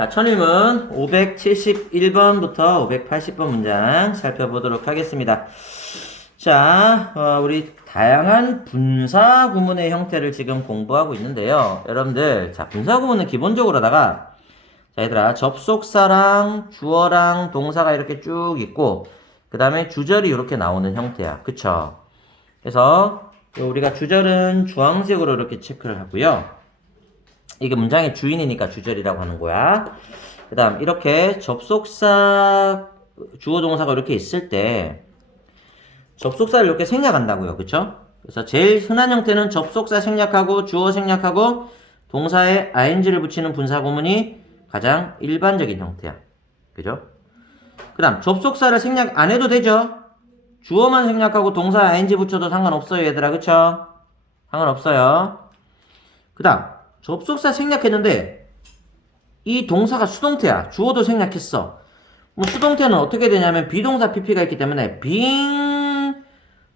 자, 천임은 571번부터 580번 문장 살펴보도록 하겠습니다. 자, 어, 우리 다양한 분사 구문의 형태를 지금 공부하고 있는데요. 여러분들, 자, 분사 구문은 기본적으로다가, 자, 얘들아, 접속사랑 주어랑 동사가 이렇게 쭉 있고, 그 다음에 주절이 이렇게 나오는 형태야. 그쵸? 그래서, 우리가 주절은 주황색으로 이렇게 체크를 하고요. 이게 문장의 주인이니까 주절이라고 하는 거야. 그 다음, 이렇게 접속사, 주어 동사가 이렇게 있을 때, 접속사를 이렇게 생략한다고요. 그쵸? 그래서 제일 흔한 형태는 접속사 생략하고, 주어 생략하고, 동사에 ing를 붙이는 분사 구문이 가장 일반적인 형태야. 그죠? 그 다음, 접속사를 생략 안 해도 되죠? 주어만 생략하고 동사 에 ing 붙여도 상관없어요, 얘들아. 그쵸? 상관없어요. 그 다음, 접속사 생략했는데 이 동사가 수동태야. 주어도 생략했어. 뭐 수동태는 어떻게 되냐면 비동사 pp가 있기 때문에 빙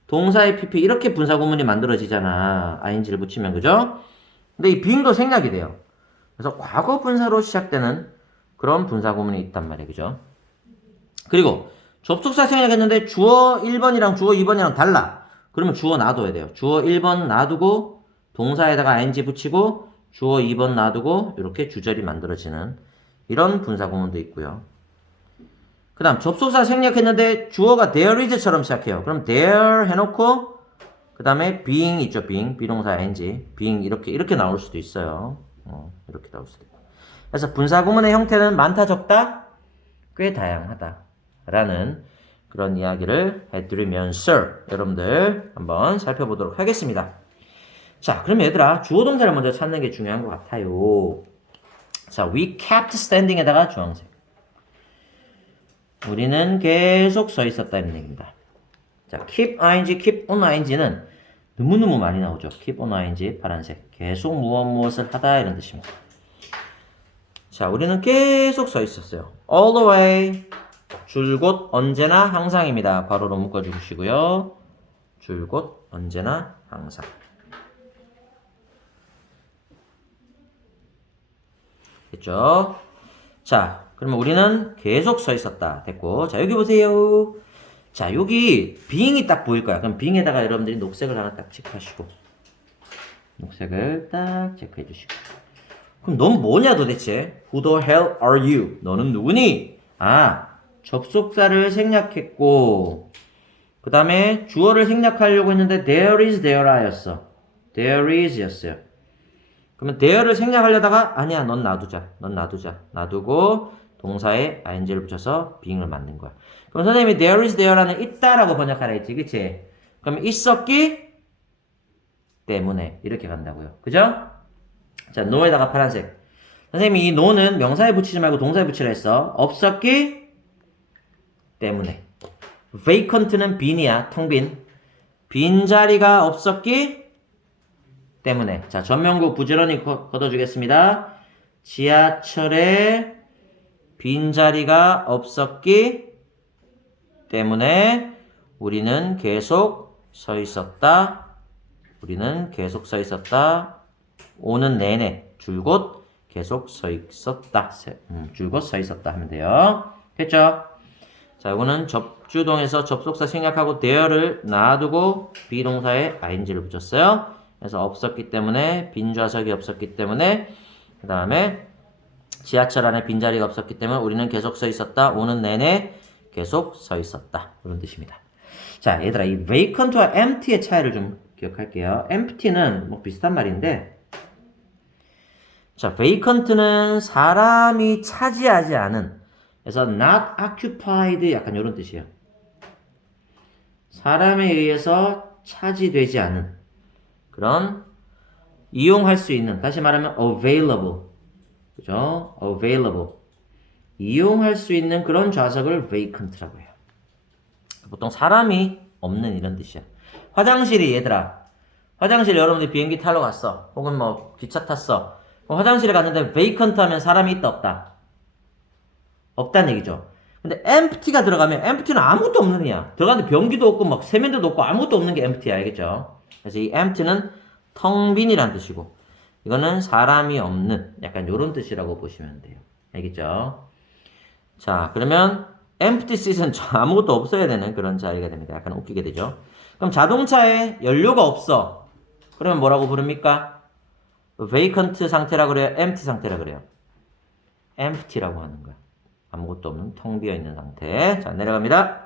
동사의 pp 이렇게 분사 구문이 만들어지잖아. ing를 붙이면 그죠? 근데 이 빙도 생략이 돼요. 그래서 과거 분사로 시작되는 그런 분사 구문이 있단 말이에요. 그죠? 그리고 접속사 생략했는데 주어 1번이랑 주어 2번이랑 달라. 그러면 주어 놔둬야 돼요. 주어 1번 놔두고 동사에다가 ing 붙이고 주어 2번 놔두고 이렇게 주절이 만들어지는 이런 분사 구문도 있고요. 그 다음 접속사 생략했는데 주어가 there is처럼 시작해요. 그럼 there 해놓고 그 다음에 being 있죠. being 비동사 ing being 이렇게 이렇게 나올 수도 있어요. 어, 이렇게 나올 수도 있고. 그래서 분사 구문의 형태는 많다 적다 꽤 다양하다 라는 그런 이야기를 해드리면서 여러분들 한번 살펴보도록 하겠습니다. 자, 그럼 얘들아, 주어 동사를 먼저 찾는 게 중요한 것 같아요. 자, we kept standing에다가 주황색. 우리는 계속 서 있었다 이런 얘기입니다. 자, keep ing, keep on ing는 너무너무 많이 나오죠. keep on ing, 파란색. 계속 무엇 무엇을 하다 이런 뜻입니다. 자, 우리는 계속 서 있었어요. all the way. 줄곧 언제나 항상입니다. 괄호로 묶어 주시고요. 줄곧 언제나 항상. 됐죠? 자, 그러면 우리는 계속 서 있었다. 됐고. 자, 여기 보세요. 자, 여기 빙이 딱 보일 거야. 그럼 빙에다가 여러분들이 녹색을 하나 딱 체크하시고. 녹색을 딱 체크해 주시고. 그럼 넌 뭐냐 도대체? Who the hell are you? 너는 누구니? 아, 접속사를 생략했고, 그 다음에 주어를 생략하려고 했는데 there is, there are였어. there is 였어요. 그러면 there를 생략하려다가 아니야 넌 놔두자. 넌 놔두자. 놔두고 동사에 ing를 붙여서 being을 만든 거야. 그럼 선생님이 there is there라는 있다라고 번역하라 했지 그치? 그럼 있었기 때문에 이렇게 간다고요. 그죠? 자 no에다가 파란색. 선생님이 이 no는 명사에 붙이지 말고 동사에 붙이라 했어. 없었기 때문에. vacant는 빈이야 텅빈 빈자리가 없었기 때문에 자 전면구 부지런히 거, 걷어주겠습니다. 지하철에 빈자리가 없었기 때문에 우리는 계속 서 있었다. 우리는 계속 서 있었다. 오는 내내 줄곧 계속 서 있었다. 음, 줄곧 서 있었다 하면 돼요. 됐죠? 자, 이거는 접주동에서 접속사 생략하고 there를 놔두고 비동사에 ing를 붙였어요. 그래서 없었기 때문에 빈 좌석이 없었기 때문에 그 다음에 지하철 안에 빈자리가 없었기 때문에 우리는 계속 서 있었다. 오는 내내 계속 서 있었다. 이런 뜻입니다. 자, 얘들아, 이 vacant와 empty의 차이를 좀 기억할게요. empty는 뭐 비슷한 말인데, 자, vacant는 사람이 차지하지 않은, 그래서 not occupied 약간 이런 뜻이에요. 사람에 의해서 차지되지 않은 그런 이용할 수 있는 다시 말하면 available 그죠? available 이용할 수 있는 그런 좌석을 vacant라고 해요. 보통 사람이 없는 이런 뜻이야. 화장실이 얘들아 화장실 여러분들이 비행기 타러 갔어 혹은 뭐 기차 탔어 화장실에 갔는데 vacant 하면 사람이 있다 없다 없다는 얘기죠. 근데 empty가 들어가면 empty는 아무것도 없는 애야. 들어가는데 변기도 없고 막 세면대도 없고 아무것도 없는 게 empty야 알겠죠? 그래서 이 empty는 텅 빈이란 뜻이고 이거는 사람이 없는 약간 이런 뜻이라고 보시면 돼요. 알겠죠? 자, 그러면 empty seat은 저 아무것도 없어야 되는 그런 자리가 됩니다. 약간 웃기게 되죠. 그럼 자동차에 연료가 없어. 그러면 뭐라고 부릅니까? vacant 상태라 그래요? empty 상태라 그래요? empty라고 하는 거야. 아무것도 없는 텅 비어 있는 상태. 자, 내려갑니다.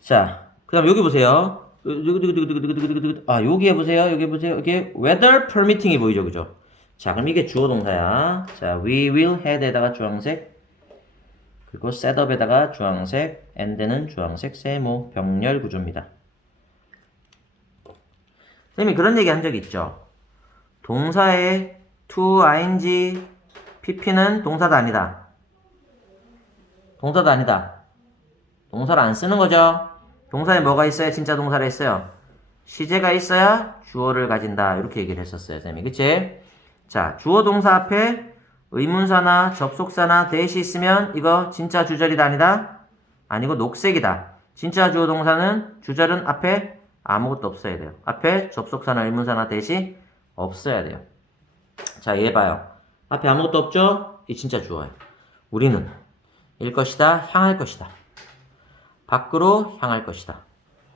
자, 그 다음 여기 보세요. 아, 여기 해보세요. 여기 보세요. 이게 weather permitting이 보이죠. 그죠? 자, 그럼 이게 주어 동사야. 자, we will head에다가 주황색. 그리고 setup에다가 주황색. and는 주황색. 세모, 병렬 구조입니다. 선생님이 그런 얘기 한적 있죠. 동사에 to, ing, pp는 동사도 아니다. 동사도 아니다. 동사를 안 쓰는 거죠. 동사에 뭐가 있어야 진짜 동사를 했어요? 시제가 있어야 주어를 가진다. 이렇게 얘기를 했었어요, 쌤이. 그치? 자, 주어 동사 앞에 의문사나 접속사나 대시 있으면 이거 진짜 주절이다 아니다? 아니고 녹색이다. 진짜 주어 동사는 주절은 앞에 아무것도 없어야 돼요. 앞에 접속사나 의문사나 대시 없어야 돼요. 자, 얘 봐요. 앞에 아무것도 없죠? 이 진짜 주어예요. 우리는 일 것이다, 향할 것이다. 밖으로 향할 것이다.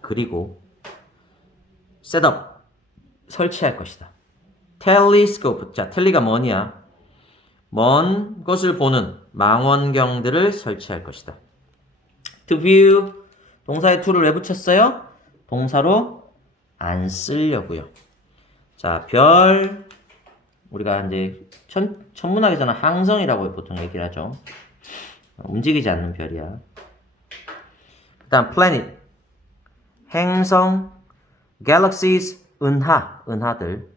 그리고 셋업 설치할 것이다. 텔리스코프 자 텔리가 뭐냐? 먼 것을 보는 망원경들을 설치할 것이다. To view 동사의 to를 왜 붙였어요? 동사로 안 쓰려고요. 자, 별 우리가 이제 천, 천문학에서는 항성이라고 보통 얘기를 하죠. 움직이지 않는 별이야. 그 다음 planet. 행성 galaxies 은하 은하들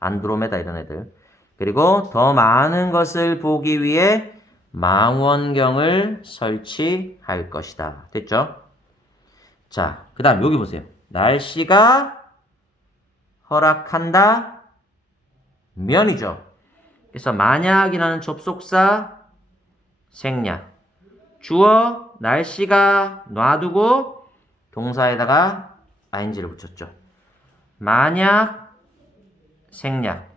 안드로메다 이런 애들. 그리고 더 많은 것을 보기 위해 망원경을 설치할 것이다. 됐죠? 자, 그 다음 여기 보세요. 날씨가 허락한다. 면이죠. 그래서 만약이라는 접속사 생략 주어 날씨가 놔두고 동사에다가 ing를 붙였죠. 만약 생략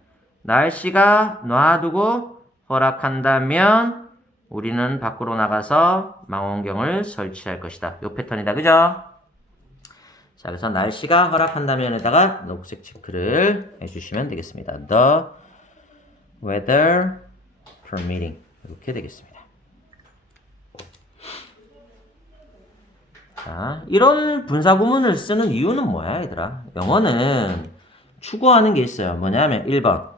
날씨가 놔두고 허락한다면 우리는 밖으로 나가서 망원경을 설치할 것이다. 요 패턴이다. 그죠? 자, 그래서 날씨가 허락한다면에다가 녹색 체크를 해주시면 되겠습니다. The weather permitting 이렇게 되겠습니다. 자, 이런 분사 구문을 쓰는 이유는 뭐야, 얘들아? 영어는 추구하는 게 있어요. 뭐냐면 1번.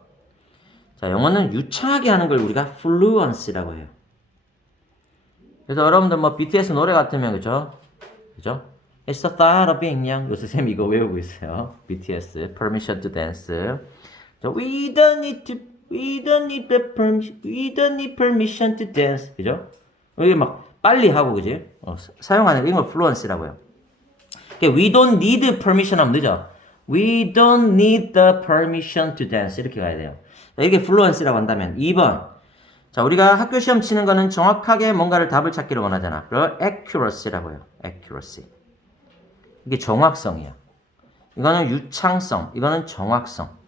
자, 영어는 유창하게 하는 걸 우리가 fluency라고 해요. 그래서 여러분들 뭐 BTS 노래 같으면 그죠? 그죠? It's the thought of being young. 요새 쌤 이거 외우고 있어요. BTS Permission to Dance. 저, We don't need to We don't need the permission We don't need permission to dance. 그죠? 이게 막 빨리 하고 그지? 어, 사용하는 이걸 fluency라고요. We don't need permission 하면 늦어. We don't need the permission to dance 이렇게 가야 돼요. 자, 이게 fluency라고 한다면 2번. 자, 우리가 학교 시험 치는 거는 정확하게 뭔가를 답을 찾기를 원하잖아. 그걸 accuracy라고 해요. accuracy. 이게 정확성이야. 이거는 유창성, 이거는 정확성.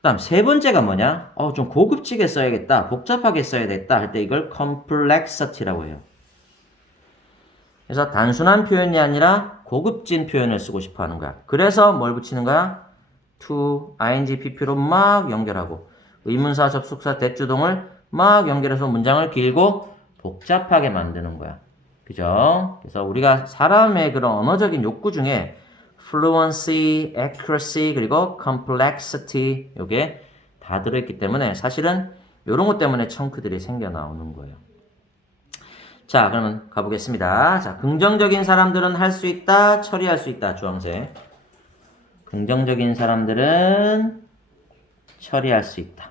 그 다음 세 번째가 뭐냐? 어, 좀 고급지게 써야겠다. 복잡하게 써야겠다. 할 때 이걸 complexity라고 해요. 그래서 단순한 표현이 아니라 고급진 표현을 쓰고 싶어 하는 거야. 그래서 뭘 붙이는 거야? to, ing, pp로 막 연결하고 의문사, 접속사, 대주동을 막 연결해서 문장을 길고 복잡하게 만드는 거야. 그죠? 그래서 우리가 사람의 그런 언어적인 욕구 중에 fluency, accuracy, 그리고 complexity 요게 다 들어있기 때문에 사실은 이런 것 때문에 청크들이 생겨 나오는 거예요. 자, 그러면 가보겠습니다. 자, 긍정적인 사람들은 할 수 있다, 처리할 수 있다, 주황색. 긍정적인 사람들은 처리할 수 있다.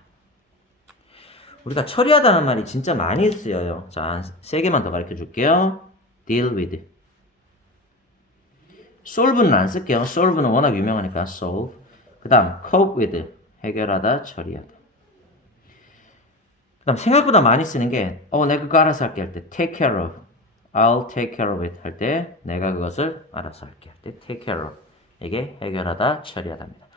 우리가 처리하다는 말이 진짜 많이 쓰여요. 자, 세 개만 더 가르쳐 줄게요. deal with. Solve는 안 쓸게요. solve는 워낙 유명하니까 solve. 그 다음 cope with. 해결하다, 처리하다. 그 다음 생각보다 많이 쓰는 게 어, 내가 그거 알아서 할게 할 때 take care of. I'll take care of it 할 때 내가 그것을 알아서 할게 할 때 take care of. 이게 해결하다, 처리하다입니다.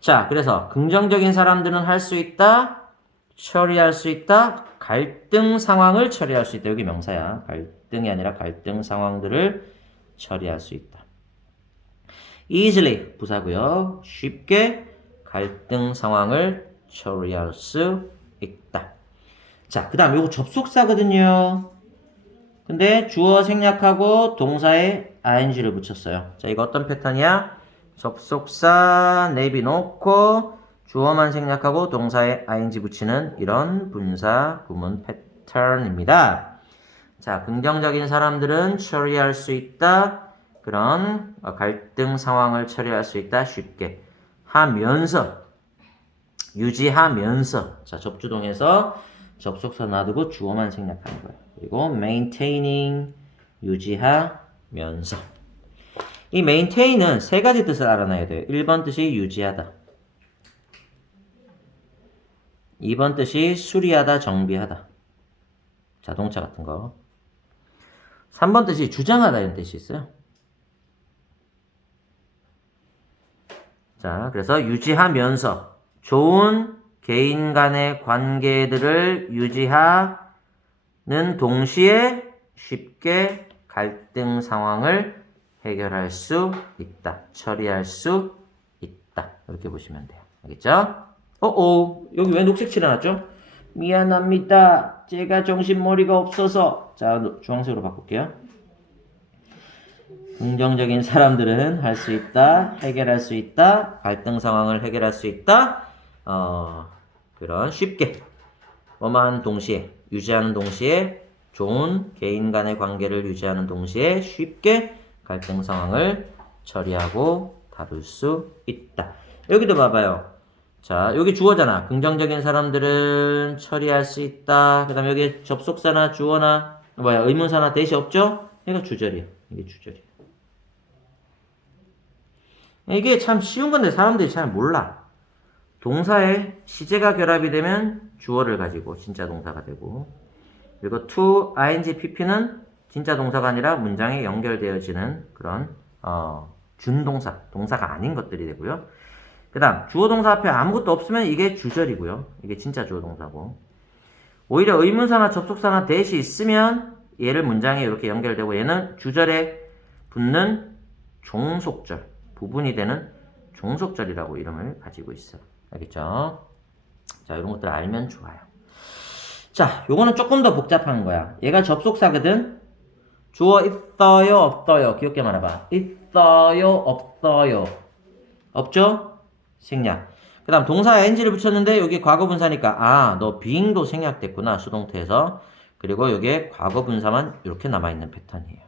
자, 그래서 긍정적인 사람들은 할 수 있다, 처리할 수 있다. 갈등 상황을 처리할 수 있다. 여기 명사야. 갈등이 아니라 갈등 상황들을 처리할 수 있다. Easily 부사고요. 쉽게 갈등 상황을 처리할 수 있다. 자, 그다음 요거 접속사거든요. 근데 주어 생략하고 동사에 ing를 붙였어요. 자, 이거 어떤 패턴이야? 접속사 내비놓고 주어만 생략하고 동사에 ing 붙이는 이런 분사 구문 패턴입니다. 자, 긍정적인 사람들은 처리할 수 있다. 그런 어, 갈등 상황을 처리할 수 있다. 쉽게 하면서 유지하면서 자, 접주동에서 접속사 놔두고 주어만 생략하는 거예요. 그리고 maintaining 유지하면서 이 maintain은 세 가지 뜻을 알아놔야 돼요. 1번 뜻이 유지하다. 2번 뜻이 수리하다, 정비하다. 자동차 같은 거. 3번 뜻이 주장하다 이런 뜻이 있어요. 자, 그래서 유지하면서 좋은 개인 간의 관계들을 유지하는 동시에 쉽게 갈등 상황을 해결할 수 있다. 처리할 수 있다. 이렇게 보시면 돼요. 알겠죠? 어어, 여기 왜 녹색 칠해놨죠? 미안합니다. 제가 정신머리가 없어서. 자, 주황색으로 바꿀게요. 긍정적인 사람들은 할 수 있다, 해결할 수 있다, 갈등 상황을 해결할 수 있다, 어, 그런 쉽게, 뭐만 동시에, 유지하는 동시에, 좋은 개인 간의 관계를 유지하는 동시에 쉽게 갈등 상황을 처리하고 다룰 수 있다. 여기도 봐봐요. 자, 여기 주어잖아. 긍정적인 사람들은 처리할 수 있다. 그 다음에 여기 접속사나 주어나, 뭐야, 의문사나 대시 없죠? 얘가 주절이야. 이게 주절이야. 이게 참 쉬운 건데 사람들이 잘 몰라. 동사에 시제가 결합이 되면 주어를 가지고 진짜 동사가 되고 그리고 to, ing, pp는 진짜 동사가 아니라 문장에 연결되어지는 그런 어, 준동사, 동사가 아닌 것들이 되고요. 그 다음 주어 동사 앞에 아무것도 없으면 이게 주절이고요. 이게 진짜 주어 동사고 오히려 의문사나 접속사나 대시 있으면 얘를 문장에 이렇게 연결되고 얘는 주절에 붙는 종속절 부분이 되는 종속절이라고 이름을 가지고 있어. 알겠죠? 자, 이런 것들 알면 좋아요. 자, 요거는 조금 더 복잡한 거야. 얘가 접속사거든? 주어 있어요, 없어요. 귀엽게 말해봐. 있어요, 없어요. 없죠? 생략. 그 다음 동사 ing를 붙였는데 여기 과거분사니까 아, 너 being도 생략됐구나. 수동태에서. 그리고 여기에 과거분사만 이렇게 남아있는 패턴이에요.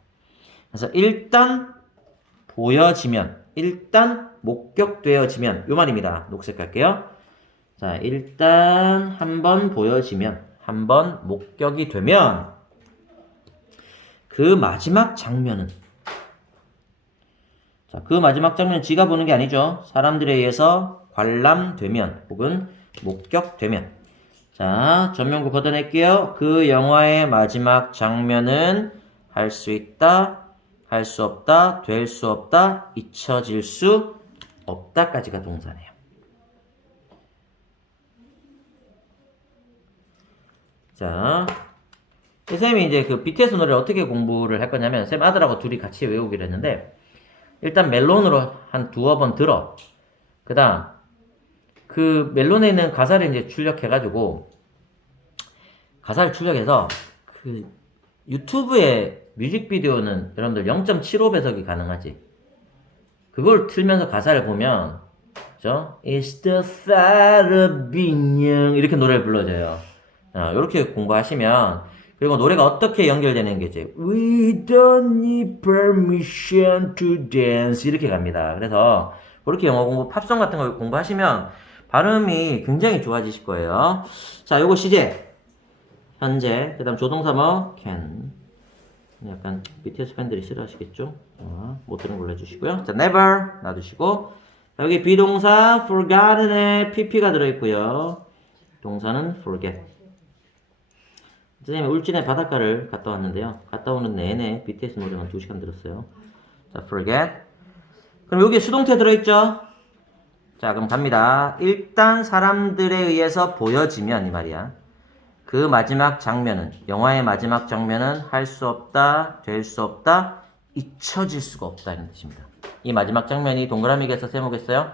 그래서 일단 보여지면 일단 목격되어지면 요 말입니다. 녹색 할게요. 자, 일단 한번 보여지면 한번 목격이 되면 그 마지막 장면은 자, 그 마지막 장면은 지가 보는 게 아니죠. 사람들에 의해서 관람되면 혹은 목격되면 자, 전면구 걷어낼게요. 그 영화의 마지막 장면은 할 수 있다, 할 수 없다, 될 수 없다, 잊혀질 수 없다까지가 동사네요. 자, 쌤이 이제 그 BTS 노래를 어떻게 공부를 할 거냐면 쌤 아들하고 둘이 같이 외우기로 했는데 일단 멜론으로 한 두어 번 들어. 그 다음 그 멜론에 있는 가사를 이제 출력해 가지고 가사를 출력해서 그 유튜브에 뮤직비디오는 여러분들 0.75배속이 가능하지. 그걸 틀면서 가사를 보면, 그죠? It's the thought of being. 이렇게 노래를 불러줘요. 어, 이렇게 공부하시면, 그리고 노래가 어떻게 연결되는 게 이제, We don't need permission to dance. 이렇게 갑니다. 그래서, 그렇게 영어 공부, 팝송 같은 거 공부하시면, 발음이 굉장히 좋아지실 거예요. 자, 요거 시제. 현재. 그 다음 조동사 뭐? can. 약간 BTS 팬들이 싫어하시겠죠? 자, 못 들은 걸로 해주시고요. 자, never 놔두시고 여기 비동사 forgotten에 pp가 들어있고요. 동사는 forget. 선생님이 울진의 바닷가를 갔다 왔는데요. 갔다 오는 내내 BTS 노래만 2시간 들었어요. 자, forget. 그럼 여기 수동태 들어있죠? 자, 그럼 갑니다. 일단 사람들에 의해서 보여지면 이 말이야. 그 마지막 장면은 영화의 마지막 장면은 할 수 없다, 될 수 없다, 잊혀질 수가 없다 이런 뜻입니다. 이 마지막 장면이 동그라미겠어, 세모겠어요?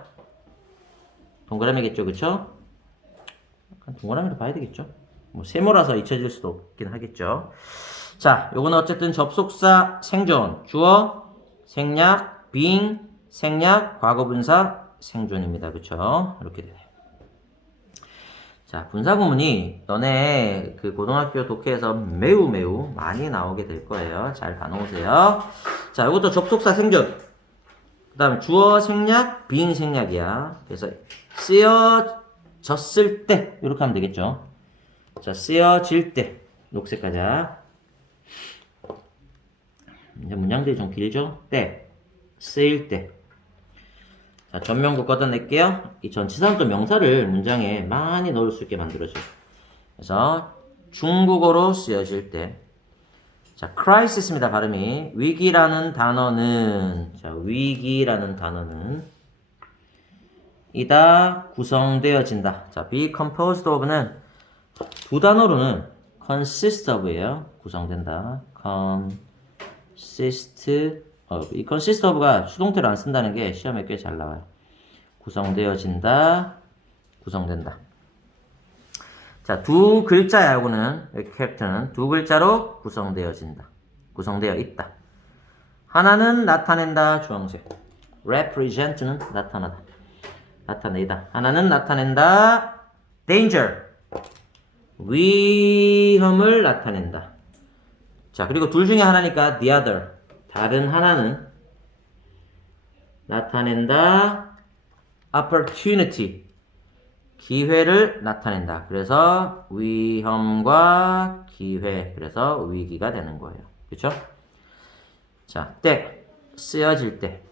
동그라미겠죠? 약간 동그라미로 봐야 되겠죠? 뭐 세모라서 잊혀질 수도 없긴 하겠죠. 자, 요거는 어쨌든 접속사 생존, 주어 생략, being 생략, 과거분사 생존입니다. 그쵸? 이렇게 돼요. 자, 분사 구문이 너네 그 고등학교 독해에서 매우 매우 많이 나오게 될 거예요. 잘 봐놓으세요. 자, 이것도 접속사 생존. 그 다음에 주어 생략, being 생략이야. 그래서 쓰여졌을 때 이렇게 하면 되겠죠. 자, 쓰여질 때 녹색 가자. 이제 문장들이 좀 길죠? 때, 쓰일 때. 자, 전명구 걷어낼게요. 이 전치사는 또 명사를 문장에 많이 넣을 수 있게 만들어줘요. 그래서 중국어로 쓰여질 때. 자, crisis입니다, 발음이. 위기라는 단어는, 자, 위기라는 단어는, 이다 구성되어진다. 자, be composed of는 두 단어로는 consist of예요. 구성된다. consist of. 이 of가 수동태로 안 쓴다는 게 시험에 꽤 잘 나와요. 구성되어진다. 구성된다. 자, 두. 여기 캐릭터는 두 글자로 구성되어진다. 구성되어 있다. 하나는 나타낸다, 주황색. represent는 나타나다. 나타내다. 하나는 나타낸다, danger. 위험을 나타낸다. 자, 그리고 둘 중에 하나니까 the other. 다른 하나는 나타낸다, opportunity. 기회를 나타낸다. 그래서 위험과 기회. 그래서 위기가 되는 거예요. 그렇죠? 자, 때 쓰여질 때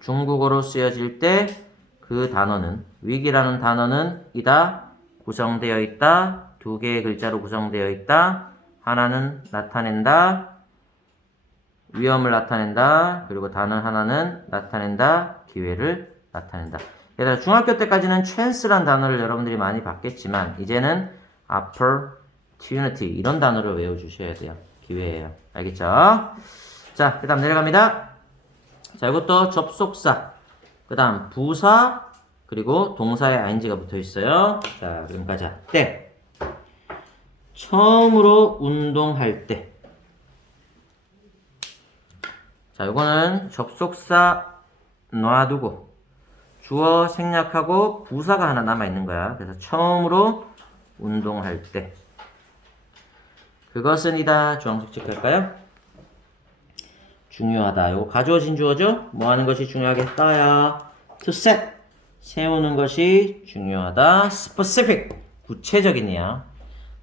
중국어로 쓰여질 때 그 단어는 위기라는 단어는 이다 구성되어 있다 두 개의 글자로 구성되어 있다 하나는 나타낸다 위험을 나타낸다 그리고 단어 하나는 나타낸다 기회를 나타낸다 그래서 중학교 때까지는 chance란 단어를 여러분들이 많이 봤겠지만 이제는 opportunity 이런 단어를 외워주셔야 돼요 기회예요 알겠죠? 자, 그 다음 내려갑니다. 자, 이것도 접속사. 그 다음 부사. 그리고 동사에 ing가 붙어 있어요. 자, 가자. 때. 처음으로 운동할 때. 자, 이거는 접속사 놔두고 주어 생략하고 부사가 하나 남아 있는 거야. 그래서 처음으로 운동할 때. 그것은 이다. 주황색 체크할까요? 중요하다. 이거 가져오신 주어죠? 뭐 하는 것이 중요하겠다야? To set. 세우는 것이 중요하다. Specific. 구체적이네요.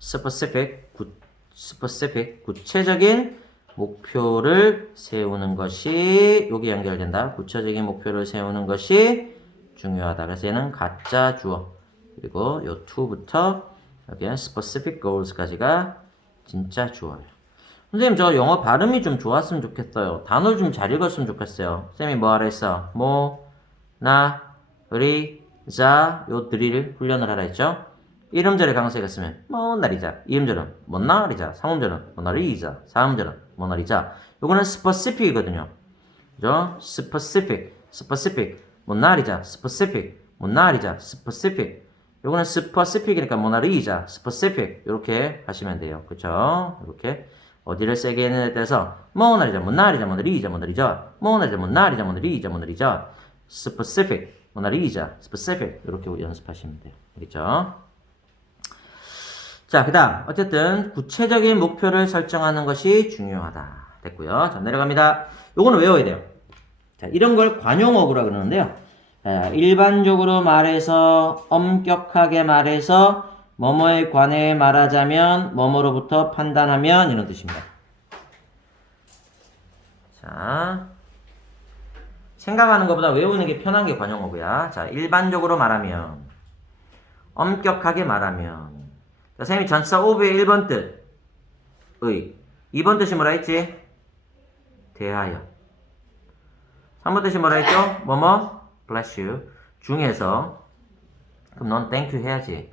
Specific. 구, specific. 구체적인 목표를 세우는 것이 여기 연결된다. 구체적인 목표를 세우는 것이 중요하다. 그래서 얘는 가짜 주어. 그리고 요 to부터 여기는 specific goals까지가 진짜 주어예요. 선생님 저 영어 발음이 좀 좋았으면 좋겠어요. 단어를 좀잘 읽었으면 좋겠어요. 쌤이 뭐 하라 했어? 뭐, 나, 리, 자, 요 드릴 훈련을 하라 했죠? 이름절에 강세가 있으면 뭐나리자 이음절은 뭐나리자 상음절은 뭐나리자 사음절은 뭐나리자 요거는 specific이거든요. 그죠? specific, specific, 뭐나리자 specific, 뭐나리자 specific. 요거는 specific이니까 모나리자, specific. 이렇게 하시면 돼요. 그쵸? 이렇게. 어디를 세게 했느냐에 따라서 모나리자, 모나리자, 모나리자, 모나리자, 모나리자, 모나리자, 모나리자, 모나리자, specific, 모나리자, specific. 이렇게 연습하시면 돼요. 알겠죠? 자, 그 다음 어쨌든 구체적인 목표를 설정하는 것이 중요하다. 됐고요. 자, 내려갑니다. 요거는 외워야 돼요. 자, 이런 걸 관용어구라 그러는데요. 자, 일반적으로 말해서 엄격하게 말해서 뭐뭐에 관해 말하자면 뭐뭐로부터 판단하면 이런 뜻입니다. 자, 생각하는 것보다 외우는 게 편한 게 관용어구야. 자, 일반적으로 말하면 엄격하게 말하면 자, 쌤이 전치사 오브의 1번 뜻 의. 2번 뜻이 뭐라 했지? 대하여. 3번 뜻이 뭐라 했죠? 뭐뭐? bless you. 중에서 그럼 넌 땡큐 해야지.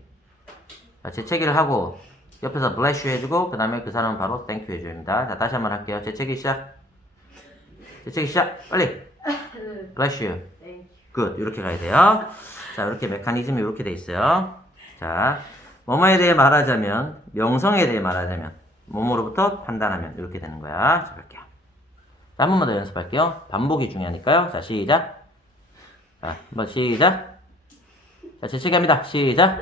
자, 재채기를 하고 옆에서 bless you 해주고 그 다음에 그 사람은 바로 땡큐 해줍니다. 자 다시 한번 할게요. 재채기 시작. 재채기 시작. 빨리. bless you. good. 이렇게 가야 돼요. 자 이렇게 메커니즘이 이렇게 돼 있어요. 자 뭐뭐에 대해 말하자면 명성에 대해 말하자면 뭐뭐로부터 판단하면 이렇게 되는 거야. 자 볼게요. 자, 한 번만 더 연습할게요. 반복이 중요하니까요. 자 시작. 자 한번 시작. 자 재채기합니다. 시작.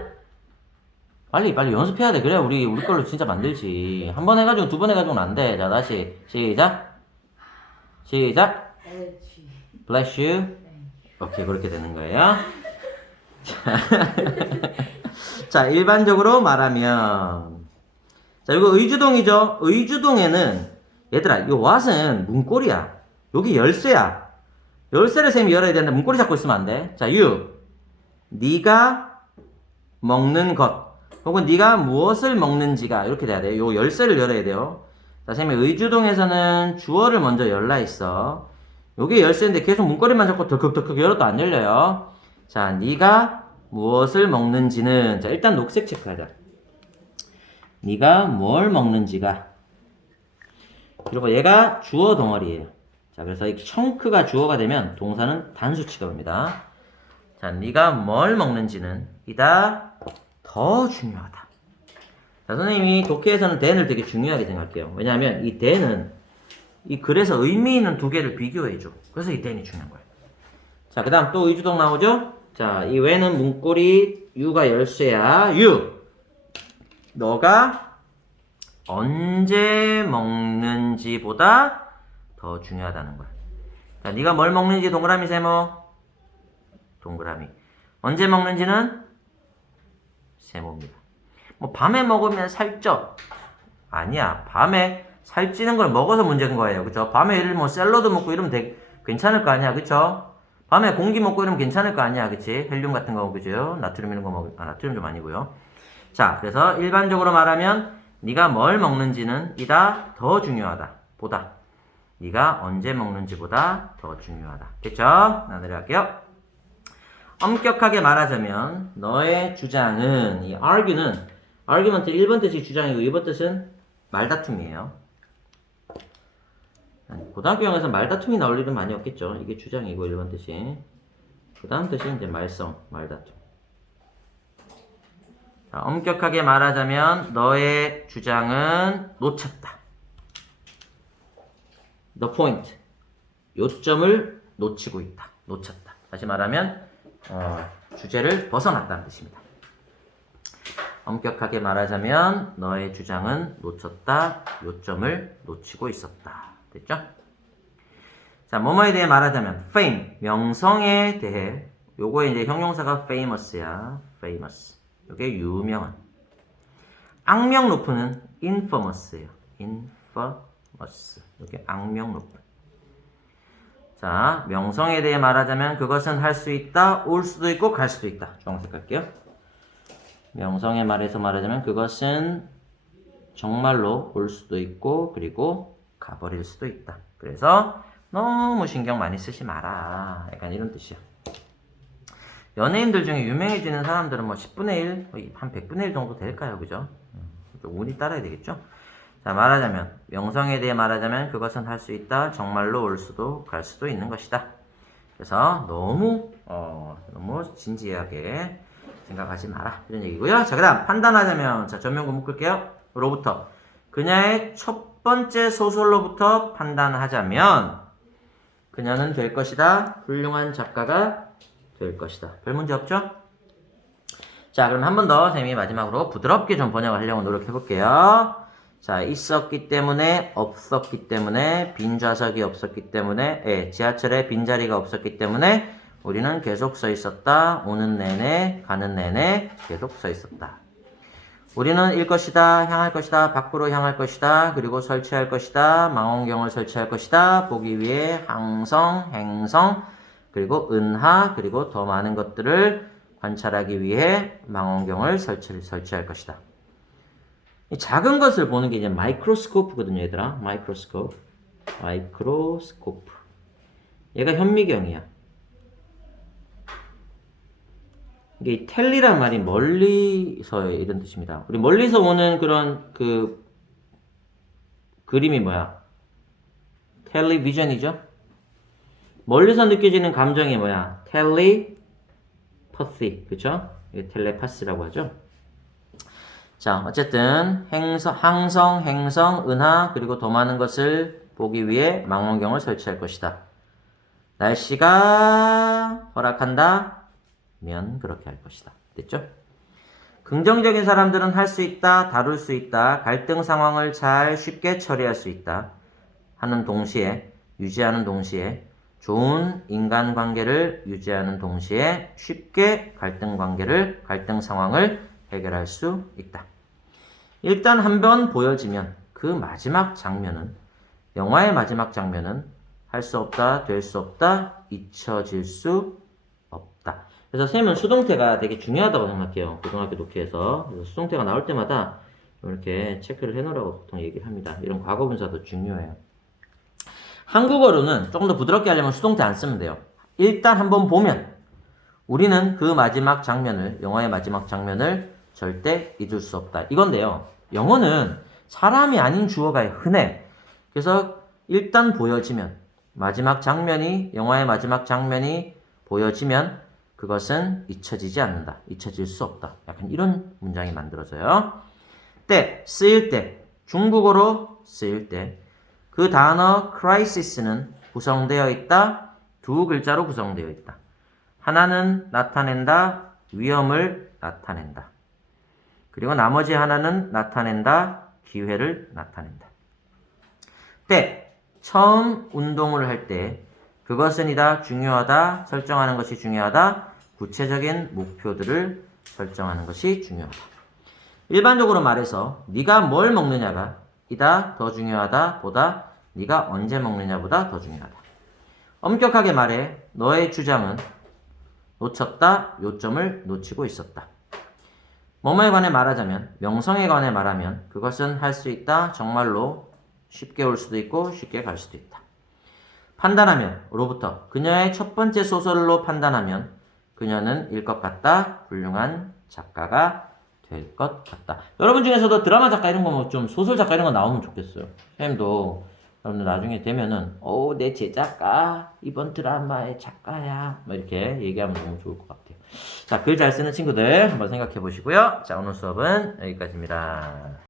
빨리 빨리 연습해야 돼. 그래야 우리 우리 걸로 진짜 만들지. 한 번 해가지고 두 번 해가지고는 안 돼. 자 다시 시작. 시작. Bless you. 오케이 그렇게 되는 거예요. 자, 자 일반적으로 말하면 자 이거 의주동이죠. 의주동에는 얘들아 이 what은 문고리야. 여기 열쇠야. 열쇠를 쌤이 열어야 되는데 문고리 잡고 있으면 안 돼. 자 you. 네가 먹는 것 혹은 네가 무엇을 먹는지가 이렇게 돼야 돼요. 요 열쇠를 열어야 돼요. 자, 쌤이 의주동에서는 주어를 먼저 열라 있어. 요게 열쇠인데 계속 문고리만 잡고 덜컥덜컥 열어도 안 열려요. 자, 네가 무엇을 먹는지는 자, 일단 녹색 체크하자. 네가 뭘 먹는지가 그리고 얘가 주어 덩어리예요. 자, 그래서 이 청크가 주어가 되면 동사는 단수 취급합니다. 자, 네가 뭘 먹는지는 이다 더 중요하다. 자, 선생님이 독해에서는 then을 되게 중요하게 생각해요. 왜냐하면 이 then은 이 글에서 의미 있는 두 개를 비교해줘. 그래서 이 then이 중요한 거예요. 자, 그 다음 또 의주동 나오죠? 자, 이 왜는 문고리 유가 열쇠야. 유. 너가 언제 먹는지보다 더 중요하다는 거야. 자, 네가 뭘 먹는지 동그라미 세모. 동그라미. 언제 먹는지는 세모입니다. 뭐 밤에 먹으면 살쪄. 아니야. 밤에 살찌는 걸 먹어서 문제인 거예요. 그죠? 밤에 예를 뭐 샐러드 먹고 이러면 되게 괜찮을 거 아니야. 그쵸? 밤에 공기 먹고 이러면 괜찮을 거 아니야. 그치? 헬륨 같은 거, 그죠? 나트륨 이런 거 먹, 아, 나트륨 좀 아니고요. 자, 그래서 일반적으로 말하면 네가 뭘 먹는지는 이다 더 중요하다. 보다. 네가 언제 먹는지보다 더 중요하다. 됐죠? 나 내려갈게요. 엄격하게 말하자면 너의 주장은 이 argue는 argument 1번 뜻이 주장이고 2번 뜻은 말다툼이에요. 아니, 고등학교 영어에서 말다툼이 나올 일은 많이 없겠죠. 이게 주장이고 1번 뜻이. 그 다음 뜻이 이제 말썽, 말다툼. 자, 엄격하게 말하자면 너의 주장은 놓쳤다. The point. 요점을 놓치고 있다. 놓쳤다. 다시 말하면 어, 주제를 벗어났다는 뜻입니다. 엄격하게 말하자면 너의 주장은 놓쳤다. 요점을 놓치고 있었다. 됐죠? 자, 뭐뭐에 대해 말하자면 fame, 명성에 대해 요거에 이제 형용사가 famous야. famous. 요게 유명한. 악명 높은 infamous예요. infamous. 요게 악명 높은. 자, 명성에 대해 말하자면 그것은 할 수 있다, 올 수도 있고 갈 수도 있다. 주황색 할게요. 명성에 말해서 말하자면 그것은 정말로 올 수도 있고 그리고 가버릴 수도 있다. 그래서 너무 신경 많이 쓰지 마라. 약간 이런 뜻이야. 연예인들 중에 유명해지는 사람들은 뭐 10분의 1, 거의 한 100분의 1 정도 될까요? 그죠? 음, 좀 운이 따라야 되겠죠? 자, 말하자면, 명성에 대해 말하자면 그것은 할 수 있다. 정말로 올 수도 갈 수도 있는 것이다. 그래서 너무, 어, 너무 진지하게 생각하지 마라. 이런 얘기고요. 자, 그 다음, 판단하자면, 자, 전면구 묶을게요. 로부터. 그녀의 첫 번째 소설로부터 판단하자면, 그녀는 될 것이다. 훌륭한 작가가 될 것이다. 별 문제 없죠? 자, 그럼 한 번 더, 쌤이 마지막으로 부드럽게 좀 번역을 하려고 노력해 볼게요. 자, 있었기 때문에, 없었기 때문에, 빈 좌석이 없었기 때문에, 예, 지하철에 빈자리가 없었기 때문에, 우리는 계속 서 있었다. 오는 내내, 가는 내내 계속 서 있었다. 우리는 일 것이다, 향할 것이다, 밖으로 향할 것이다, 그리고 설치할 것이다, 망원경을 설치할 것이다, 보기 위해 항성, 행성, 그리고 은하, 그리고 더 많은 것들을 관찰하기 위해 망원경을 설치, 설치할 것이다. 이 작은 것을 보는 게 이제 마이크로스코프거든요, 얘들아. 마이크로스코프. 마이크로스코프. 얘가 현미경이야. 이게 텔리란 말이 멀리서의 이런 뜻입니다. 우리 멀리서 오는 그런 그 그림이 뭐야? 텔리비전이죠? 멀리서 느껴지는 감정이 뭐야? 텔리퍼시, 그쵸? 이게 텔레파시라고 하죠. 자, 어쨌든 행성, 항성, 행성, 은하 그리고 더 많은 것을 보기 위해 망원경을 설치할 것이다. 날씨가 허락한다. 면 그렇게 할 것이다. 됐죠? 긍정적인 사람들은 할 수 있다, 다룰 수 있다, 갈등 상황을 잘 쉽게 처리할 수 있다 하는 동시에 유지하는 동시에 좋은 인간 관계를 유지하는 동시에 쉽게 갈등 관계를 갈등 상황을 해결할 수 있다. 일단 한 번 보여지면 그 마지막 장면은 영화의 마지막 장면은 할 수 없다, 될 수 없다, 잊혀질 수. 그래서 쌤은 수동태가 되게 중요하다고 생각해요. 고등학교 독해에서. 수동태가 나올 때마다 이렇게 체크를 해놓으라고 보통 얘기를 합니다. 이런 과거 분사도 중요해요. 한국어로는 조금 더 부드럽게 하려면 수동태 안 쓰면 돼요. 일단 한번 보면 우리는 그 마지막 장면을, 영화의 마지막 장면을 절대 잊을 수 없다. 이건데요. 영어는 사람이 아닌 주어가 흔해. 그래서 일단 보여지면, 마지막 장면이, 영화의 마지막 장면이 보여지면 그것은 잊혀지지 않는다. 잊혀질 수 없다. 약간 이런 문장이 만들어져요. 때, 쓰일 때, 중국어로 쓰일 때, 그 단어 crisis는 구성되어 있다. 두 글자로 구성되어 있다. 하나는 나타낸다. 위험을 나타낸다. 그리고 나머지 하나는 나타낸다. 기회를 나타낸다. 때, 처음 운동을 할 때, 그것은 이다 중요하다 설정하는 것이 중요하다 구체적인 목표들을 설정하는 것이 중요하다. 일반적으로 말해서 네가 뭘 먹느냐가 이다 더 중요하다 보다 네가 언제 먹느냐보다 더 중요하다. 엄격하게 말해 너의 주장은 놓쳤다 요점을 놓치고 있었다. 뭐뭐에 관해 말하자면 명성에 관해 말하면 그것은 할 수 있다 정말로 쉽게 올 수도 있고 쉽게 갈 수도 있다. 판단하면 로부터 그녀의 첫 번째 소설로 판단하면 그녀는 일 것 같다. 훌륭한 작가가 될 것 같다. 여러분 중에서도 드라마 작가 이런 거 뭐 좀 소설 작가 이런 거 나오면 좋겠어요. 쌤도. 여러분들 나중에 되면은 어 내 제작가. 이번 드라마의 작가야. 뭐 이렇게 얘기하면 너무 좋을 것 같아요. 자 글 잘 쓰는 친구들 한번 생각해 보시고요. 자 오늘 수업은 여기까지입니다